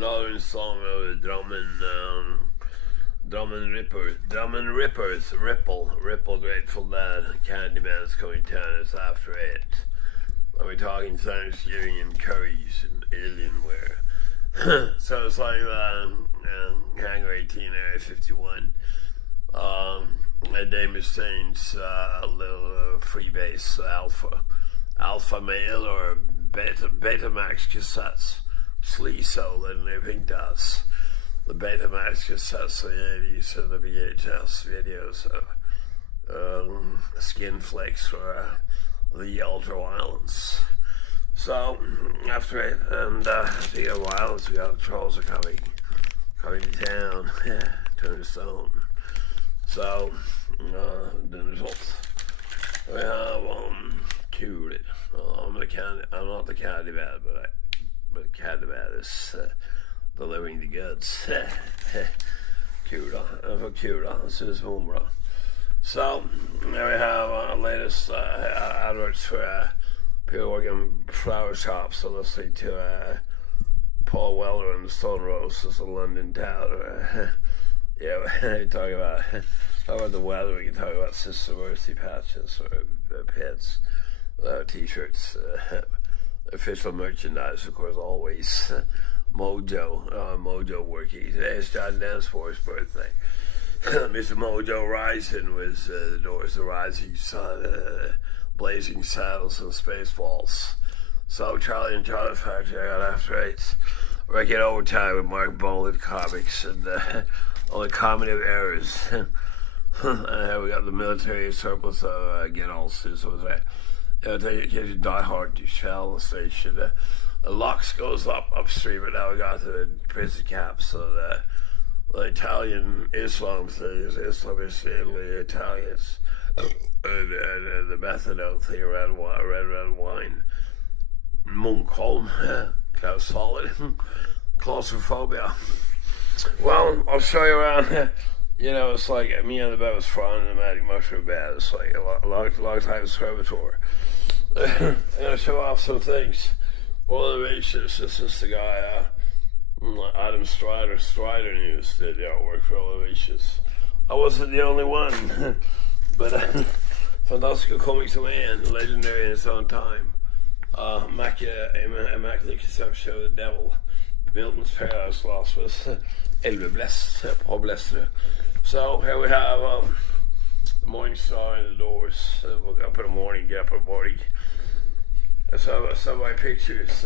another song of the Drum and Rippers, Ripple, Grateful Dead, Candyman's coming down is after it. Are we talking Thanksgiving and curries and Alienware? So it's like Hangar 18, Area 51. My name is Saints, little freebase alpha male or Betamax cassettes, Sleeso and Living Dust. The Betamax cassettes of the 80s and the VHS videos of Skin Flicks or the Ultra Violence. So after it, and the violence, we got the trolls are coming to town, turn to stone. So the results. We have cured it. I'm not the Candyman, but Candyman is delivering the goods. Kura, this is Humra. So there we have latest adverts for people working in flower shops. So listening to Paul Weller and the Stone Roses of London Town. Yeah, talk about the weather. We can talk about Sister Mercy patches or pins, t-shirts, official merchandise, of course, always. Mojo working. Today is John Densmore's birthday. Mr. Mojo Rising was the Doors, the Rising Sun, Blazing Saddles, and Spaceballs. So Charlie and Charlie Factory, I got after 8. Wrecking Overtime with Mark Boland comics and all the comedy of errors. And here we got the military surplus of Get All Sizzles. Take you Die Hard to Shell Station. The Lux goes upstream, and now we got the prison camp. So the Italian Islam thing is Islamist Italy, Italians, and the methadone thing, red wine, Moorcock, kind of solid, claustrophobia. Well, I'll show you around. It's like me on the bed was fun and the Magic Mushroom Band. It's like a long time servitor. I'm gonna show off some things. One of the racist, this is the guy, Adam Strider News did the artwork for all the racist. I wasn't the only one, but fantastical comics man, legendary in its own time. Immaculate Conception of the Devil, Milton's Paradise Lost was Elveblest, Paul Blester. So here we have the Morning Star and the Doors. Look up in the morning, get up in the morning. Some of my pictures.